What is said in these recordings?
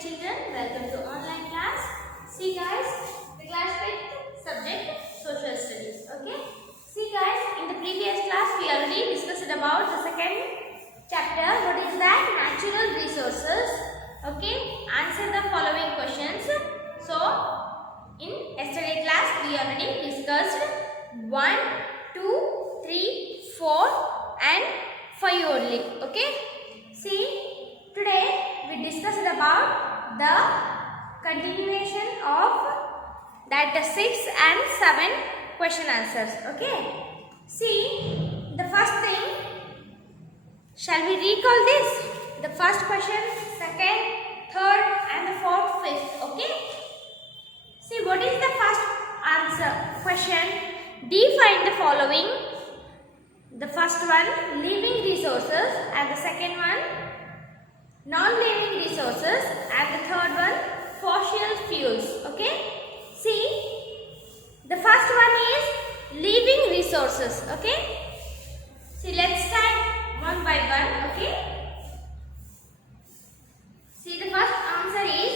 children, welcome to online class. See guys, the class with subject social studies. Okay. See guys, in the previous class we already discussed about the second chapter. What is that? Natural resources. Okay. Answer the following questions. So in yesterday class we already discussed 1, 2, 3, 4 and 5 only. Okay. See, today we discussed about the continuation of that 6 and 7 question answers. Okay. See, the first thing, shall we recall this? The first question, second, third and the fourth, fifth. Okay. See, what is the first answer question? Define the following. The first one, living resources, and the second one, non-living resources, and the third one, fossil fuels. Okay. See, the first one is living resources. Okay. See, let's start one by one. Okay. See, the first answer is,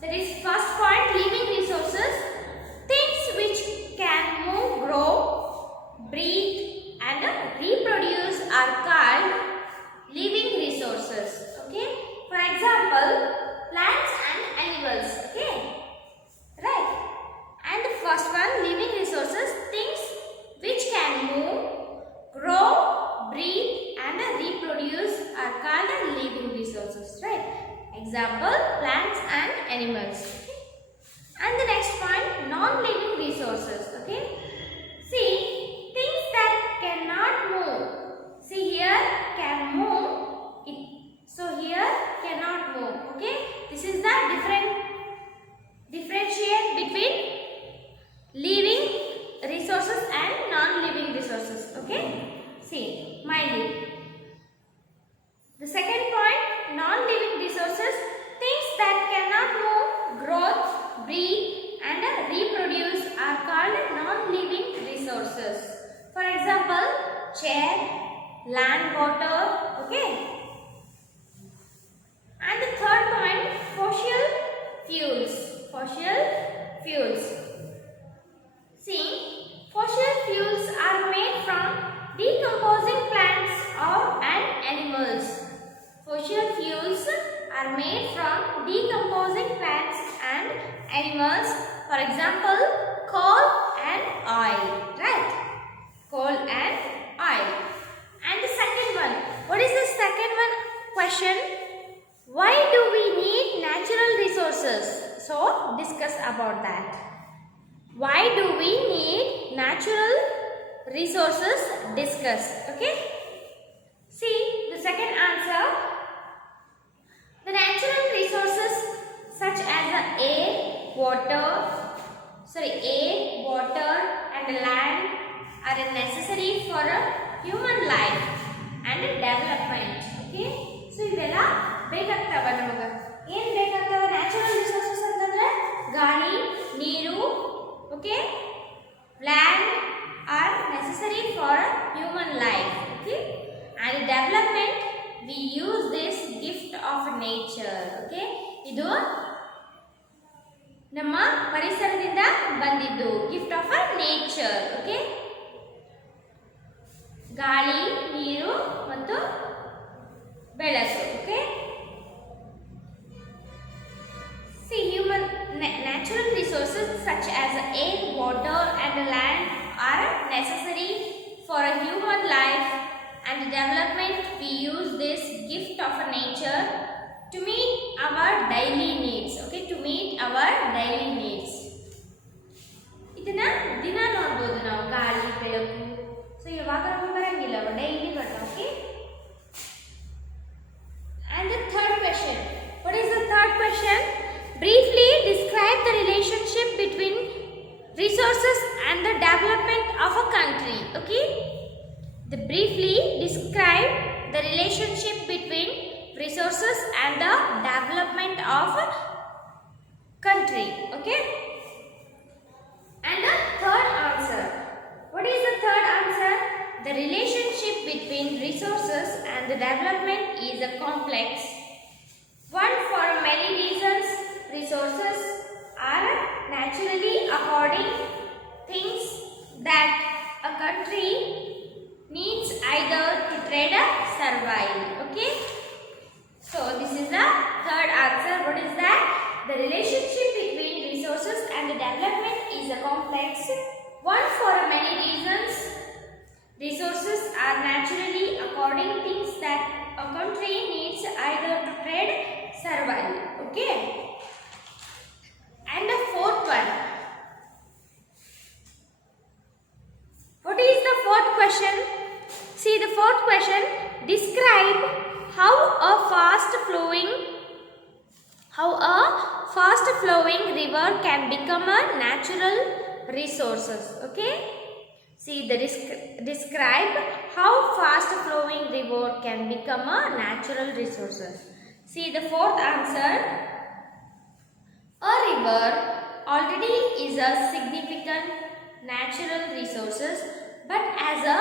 that is first point, living resources, things which can move, grow, breathe and reproduce are called living resources. Okay. For example, plants and animals. Okay. Right. And the first one, living resources, things which can move, grow, breathe and reproduce are called living resources. Right. Example, plants and animals. Okay. And the next point, non-living resources. Okay. See, things that cannot move. See here, can move. So here cannot move. Okay. This is the differentiate between living resources and non-living resources. Okay. See, mind it. The second point, non-living resources, things that cannot move, grow, breathe and reproduce are called non-living resources. For example, chair, land, water. Okay. And the third point, fossil fuels. Fossil fuels. See, fossil fuels are made from decomposing plants and animals. Fossil fuels are made from decomposing plants and animals. For example, coal and oil. Right? Coal and oil. And the second one. What is the second one question? Why do we need natural resources? So, discuss about that. Why do we need natural resources? Discuss. Okay? See, the second answer. The natural resources such as the air, water and land are necessary for a human life and development. Okay? So, ಇವೆಲ್ಲ ಬೇಕಾಗ್ತಾವ ನಮಗೆ. ಏನು ಬೇಕಾಗ್ತಾವ? Natural resources ಅಂತಂದ್ರೆ ಗಾಳಿ, ನೀರು, okay, land are necessary for human life. Okay? And development, we use this gift of nature. Okay? ಇದು ನಮ್ಮ ಪರಿಸರದಿಂದ ಬಂದಿದ್ದು, gift of nature. Okay? ಗಾಳಿ, ನೀರು ಮತ್ತು ಬೆಳಕು. Okay? See, natural resources such as air, water and land are necessary for a human life and development. We use this gift of nature to meet our daily needs. Okay, to meet our daily needs. ಇದನ್ನ ದಿನ ನೋಡಬಹುದು ನಾವು, ಗಾಳಿ, ಬೆಳಕು. So ಯಾವಾಗ ನಮಗೆ ಬರಂಗಿಲ್ಲ, daily ಬರ್ತಾವ. Okay. And the third question. What is the third question? Briefly describe the relationship between resources and the development of a country. Okay. Briefly describe the relationship between resources and the development of a country. Okay. And the third answer. What is the third answer? The relationship between resources and the development is a complex one for resources are naturally according things that a country needs either to trade or survive. Okay. So this is the third answer. What is that? The relationship between resources and development is a complex one for many reasons. Resources are naturally according things that a country needs either to trade, survive. Okay. And the fourth one. What is the fourth question? See the fourth question. Describe how a fast flowing river can become a natural resources. Okay. See the describe how fast flowing river can become a natural resources. See the fourth answer. A river already is a significant natural resources, but as a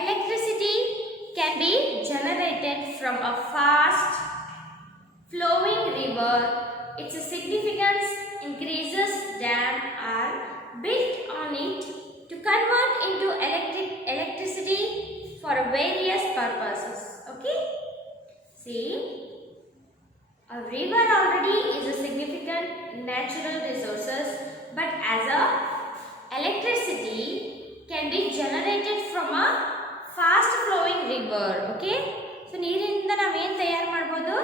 electricity can be generated from a fast flowing river, its significance increases. Dams are built on it to convert into electricity for various purposes. Okay. See, a river already is a significant natural resources, but as a electricity can be generated from a fast flowing river. Okay. So ನೀರಿನಿಂದ ನಾವು ಏನು ತಯಾರು ಮಾಡಬಹುದು?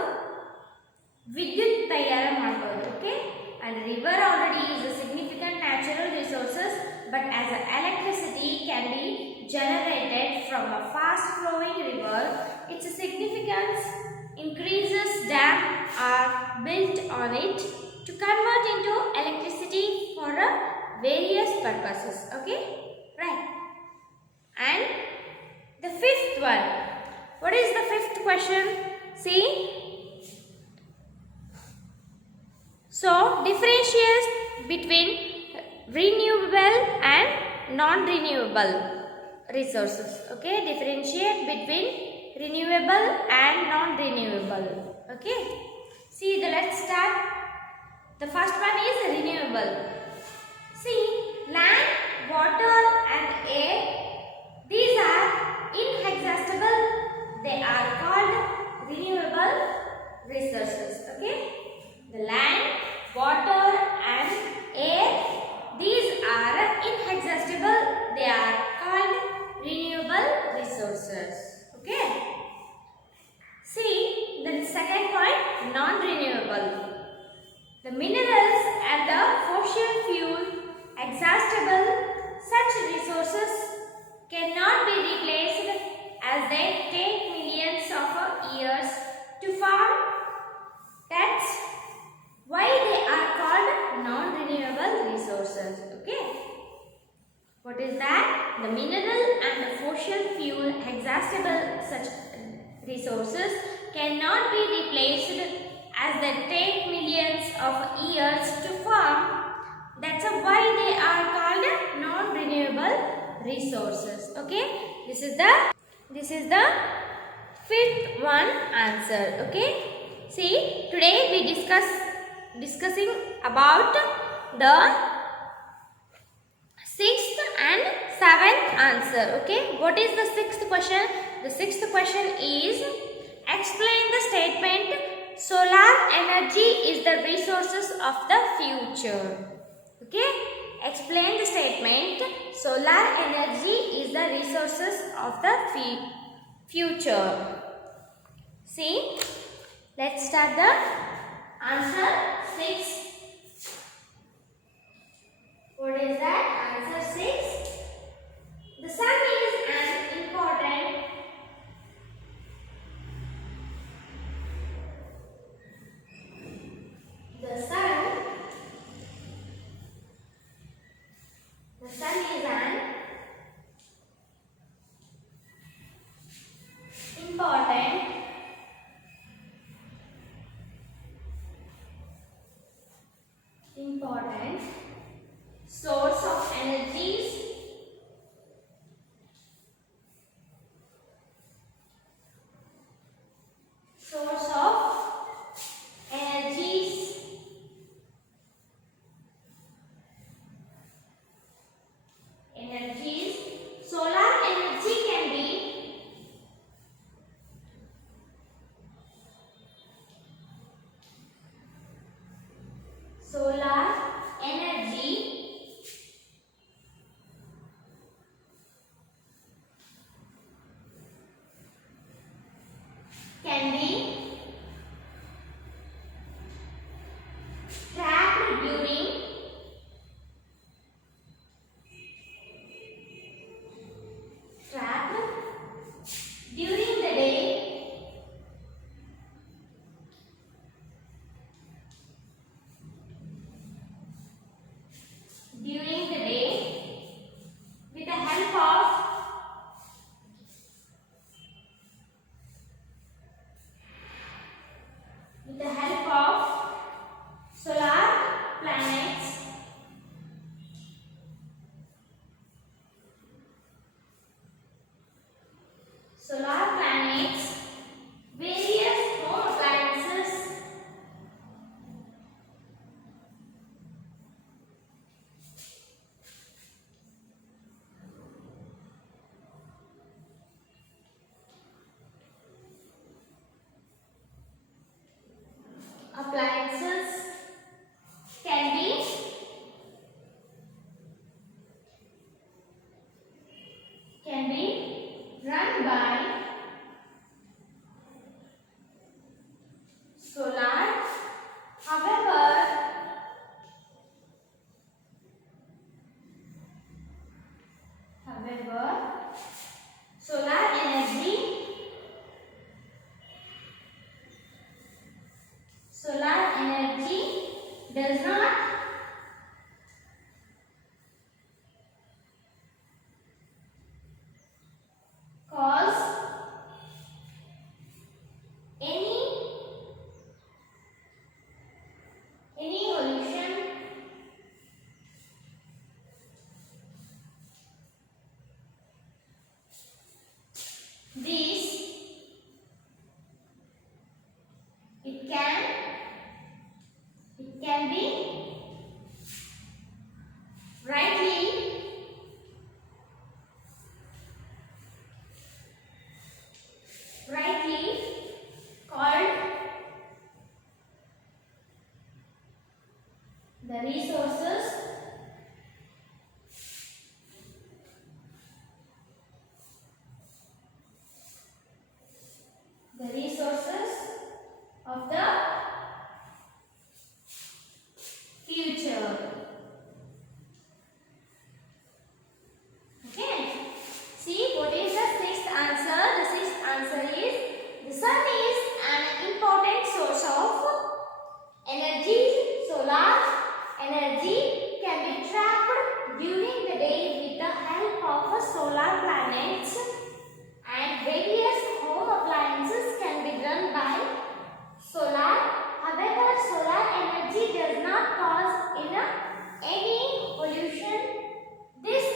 ವಿದ್ಯುತ್ ತಯಾರು ಮಾಡಬಹುದು. Okay. And river already is a significant natural resources, but as a electricity can be generated from a fast flowing river, its significance increases. Dams are built on it to convert into electricity for various purposes. Okay. Right. And the fifth one. What is the fifth question? See. So differentiate between renewable and non-renewable resources. Okay. Differentiate between renewable and non-renewable. Okay. See let's start. The first one is renewable. See, land, water and air, these are inexhaustible. They are called renewable resources. Okay. The land, water and air, these are inexhaustible. They are called renewable resources. Okay. See the second point, non-renewable. The minerals and the fossil fuel exhaustible. Such resources cannot be replaced as they take millions of years to form. That's why they are called non-renewable resources. Okay. What is that? The mineral and the fossil fuel exhaustible. Such resources cannot be replaced as they take millions of years to form. That's why they are called non-renewable resources. Okay. This is the fifth one answer. Okay. See, today we discussing about the sixth and seventh answer. Okay. What is the sixth question? The sixth question is explain the statement solar energy is the resources of the future. Okay. Explain the statement solar energy is the resources of the future. See, let's start the answer 6. What is that? Answer 6. The sun is an important is an important source of energies. solar energy does not cause any pollution this it can be rightly called the resources of the future. Okay. See, what is the sixth answer? The sixth answer is the sun is an important source of energy. Solar energy can be trapped during the day with the help of solar planets, and various home appliances can be run by solar. However, solar energy does not cause any pollution. This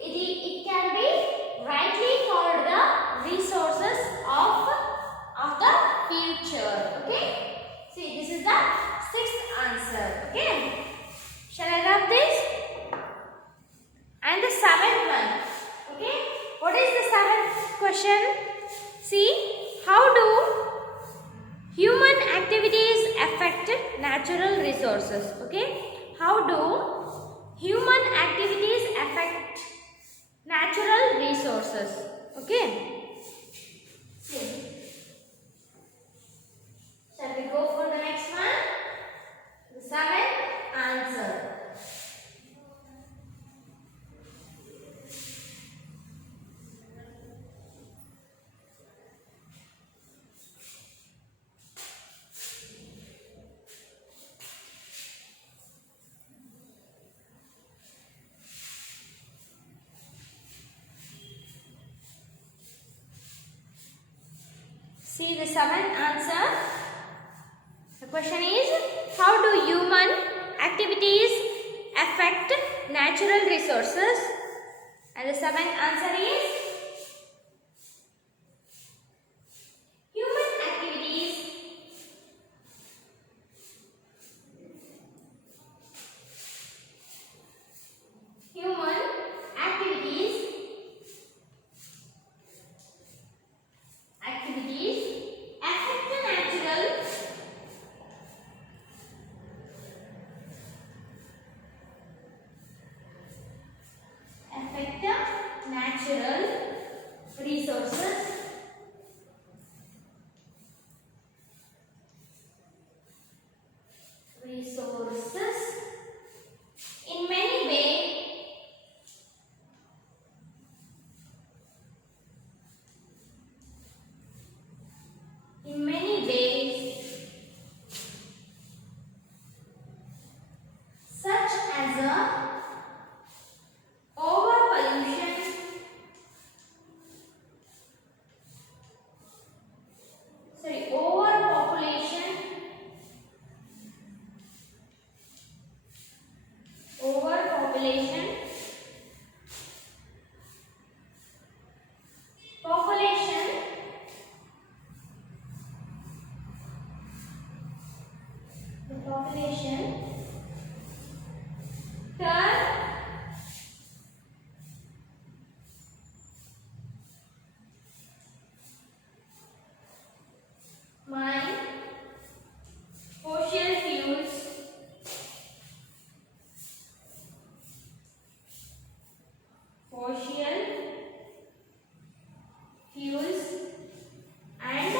it can be rightly called the resources of the future. Okay. See, this is the sixth answer. Okay. Shall I rub this? And the seventh one. Okay. What is the seventh question? See, how do human activities affect natural resources? Okay. How do human activities affect natural resources? Okay. See. Shall we go for the next one? The seventh answer. See the seventh answer. The question is, how do human activities affect natural resources? And the seventh answer is, human activities affect the natural resources in many ways. Such as overpollution, overpopulation, population, the population turn mine fossil fuels and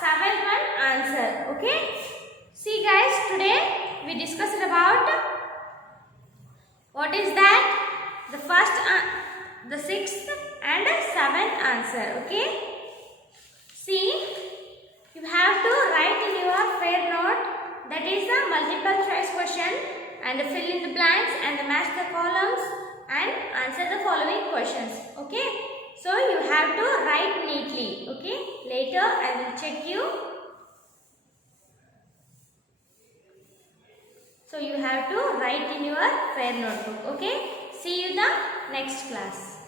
seventh one answer. Okay. See guys, today we discussed about what is that? The first, the sixth and seventh answer. Okay. See, you have to write in your fair note, that is the multiple choice question, and fill in the blanks and match the columns and answer the following questions. Okay. So you have to write neatly. Okay. Later I will check you. So you have to write in your fair notebook. Okay. See you the next class.